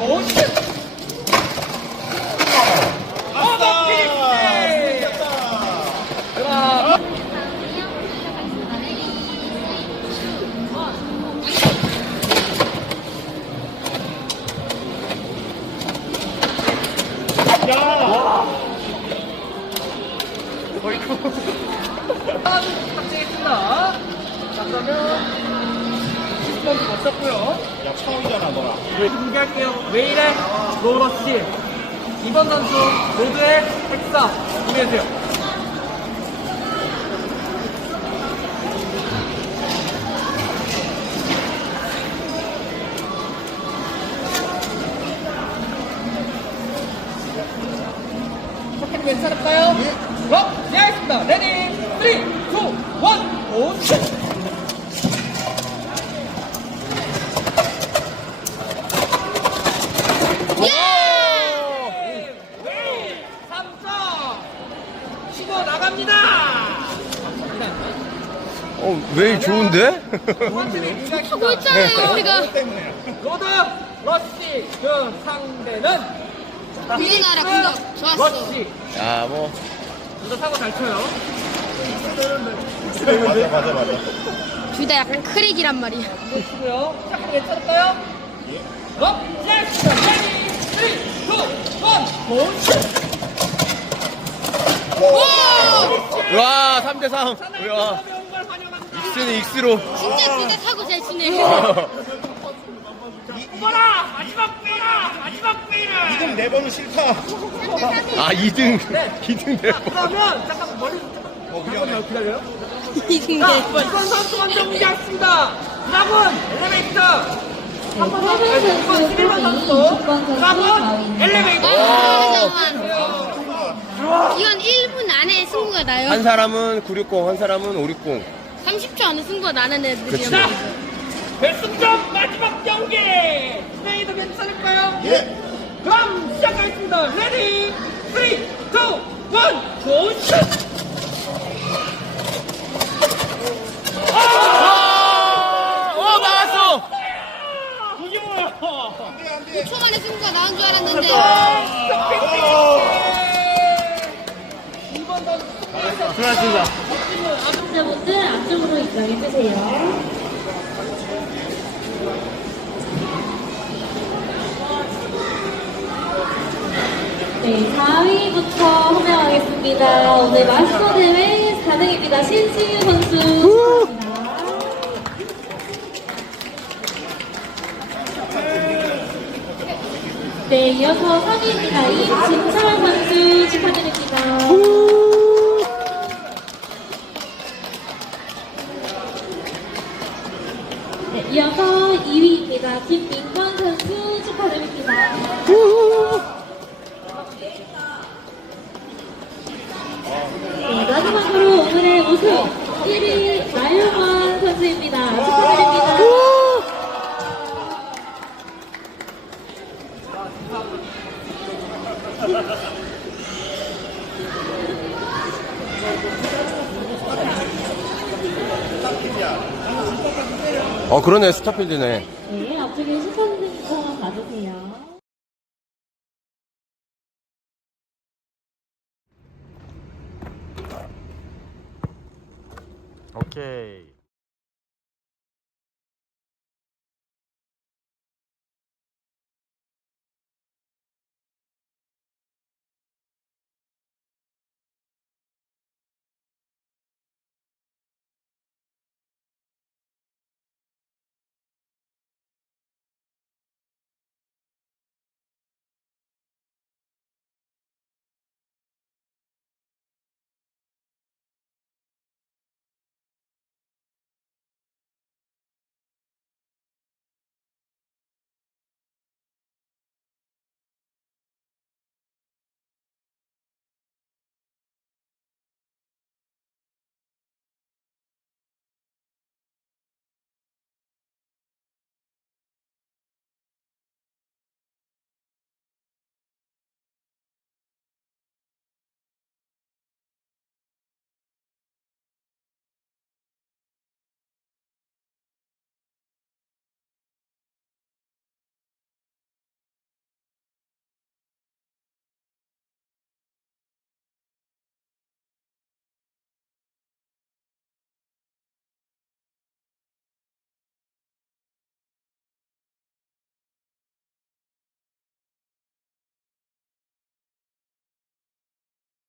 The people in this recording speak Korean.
모션. 아싸! 오버필. 자, 야! 탑재했습니다. 자, 그러면 10번도 멋졌고요. 야, 처음이잖아, 너랑. 네, 공개할게요. 웨일의 로러시. 2번 선수, 로드의 헬사. 준비해주세요. 괜찮을까요? 예. 어, 네, 알겠습니다. 레디, 3, 2, 1, 오션! 웨일 3점! 치고 나갑니다! 어, 왜 좋은데? 하고 있잖아요, 우리가. 때문에. 로드, 러쉬, 그 상대는 우리나라 공격 좋았어. 러쉬. 야, 뭐. 둘다 사고 잘 쳐요. 맞아, 맞아, 맞아. 둘 다 약간 크랙이란 말이야. 보시고요. 자, 괜찮을까요? 예. 어? 시작합니다. 레디, 3, 2, 1, 모션! 와, 3대3. 우와. 익스는 익스로. 진짜 진짜 사고 잘 치네. 뽑아라! 마지막 페이라! 마지막 페이라! 지금 네 번은 싫다. 아, 2등. 2등 될 뻔. 그러면 잠깐 머리 어, 잠깐만요. 기다려요. 이승계. 자, 이번 선수 먼저 공개하겠습니다. 드라군 엘리베이터. 3번 선수, 6번 11번 선수. 드라군 엘리베이터. 아, 잠깐만. 이건 1분 안에 승부가 나요. 한 사람은 960, 한 사람은 560. 30초 안에 승부가 나는 애들이야. 자, 결승전 마지막 경기. 진행이도 괜찮을까요? 예. 그럼 시작하겠습니다. 레디, 3, 2, 1, 고슛! 어, 나왔어! 이게 뭐야? 5초 만에 승부가 나온 줄 알았는데. 이 수고하셨습니다. 시청자분들 앞쪽으로 입장해주세요. 네, 4위부터 호명하겠습니다. 오늘 마스터 대회 4등입니다. 신승유 선수 축하합니다. 네, 이어서 3위입니다. 임진철 선수 축하드립니다. 네, 이어서 2위입니다. 김민건 선수 축하드립니다. 네, 마지막으로 오늘의 우승 1위 나윤원 선수입니다. 축하드립니다. 어, 그러네. 스타필드네. 네, 앞쪽에 슈퍼분들부터 봐주세요. 오케이.